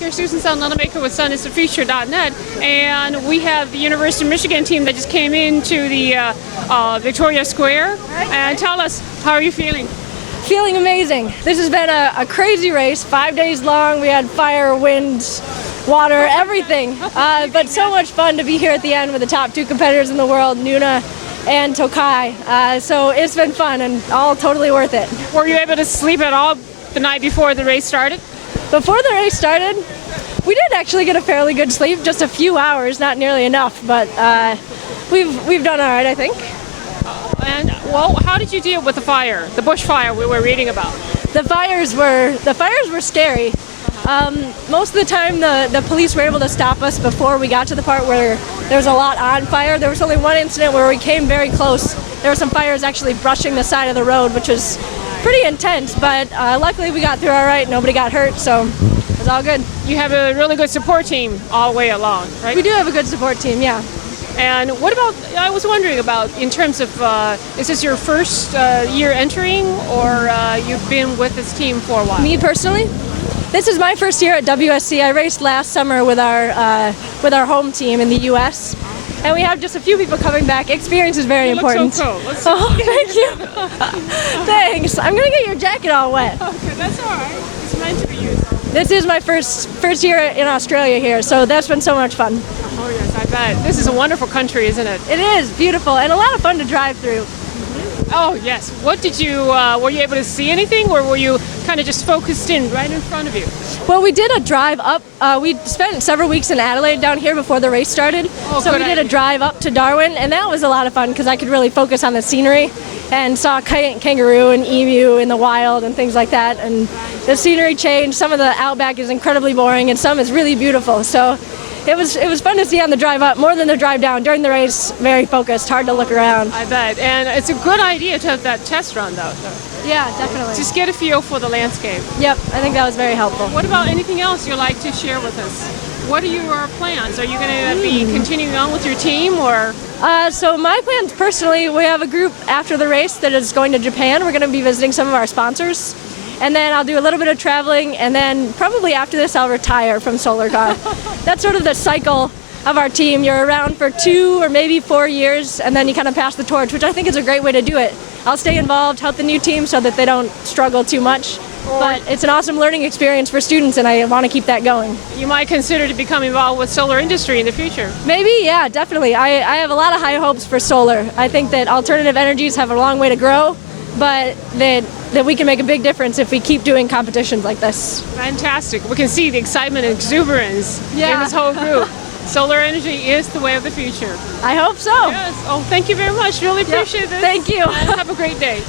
Here's Susan Sunlenamaker with SunIsTheFuture.net, and we have the University of Michigan team that just came into the Victoria Square. And tell us, how are you feeling? Feeling amazing. This has been a crazy race, 5 days long. We had fire, wind, water, everything. But so much fun to be here at the end with the top two competitors in the world, Nuna and Tokai. So it's been fun and all totally worth it. Were you able to sleep at all the night before the race started? Before the race started, we did actually get a fairly good sleep, just a few hours, not nearly enough, but we've done all right, I think. And well, how did you deal with the fire, the bushfire we were reading about? The fires were scary. Most of the time, the police were able to stop us before we got to the part where there was a lot on fire. There was only one incident where we came very close. There were some fires actually brushing the side of the road, which was pretty intense, but luckily we got through all right. Nobody got hurt, so it was all good. You have a really good support team all the way along, right? We do have a good support team, yeah. And what about, I was wondering about, in terms of, is this your first year entering, or you've been with this team for a while? Me personally, this is my first year at WSC. I raced last summer with our home team in the U.S., and we have just a few people coming back. Experience is very important. So cool. Oh, thank you. Thanks. I'm gonna get your jacket all wet. Okay, that's all right. It's meant to be used. This is my first year in Australia here, so that's been so much fun. Oh yes, I bet. This is a wonderful country, isn't it? It is beautiful and a lot of fun to drive through. Oh yes. What did you? Were you able to see anything, or were you kind of just focused in right in front of you? Well, we did a drive up. We spent several weeks in Adelaide down here before the race started. So we did a drive up to Darwin, and that was a lot of fun because I could really focus on the scenery and saw kangaroo and emu in the wild and things like that. And the scenery changed. Some of the outback is incredibly boring, and some is really beautiful. So it was fun to see on the drive up more than the drive down. During the race, very focused, hard to look around. I bet. And it's a good idea to have that test run, though. Yeah, definitely. Just get a feel for the landscape. Yep, I think that was very helpful. What about anything else you'd like to share with us? What are your plans? Are you going to be continuing on with your team, or? So my plans personally, we have a group after the race that is going to Japan. We're going to be visiting some of our sponsors. And then I'll do a little bit of traveling, and then probably after this I'll retire from Solar Car. That's sort of the cycle of our team. You're around for 2 or maybe 4 years, and then you kind of pass the torch, which I think is a great way to do it. I'll stay involved, help the new team so that they don't struggle too much. But it's an awesome learning experience for students, and I want to keep that going. You might consider to become involved with solar industry in the future. Maybe, yeah, definitely. I have a lot of high hopes for solar. I think that alternative energies have a long way to grow, but that we can make a big difference if we keep doing competitions like this. Fantastic. We can see the excitement and exuberance in this whole group. Solar energy is the way of the future. I hope so. Yes. Oh, thank you very much. Really appreciate this. Thank you. And have a great day.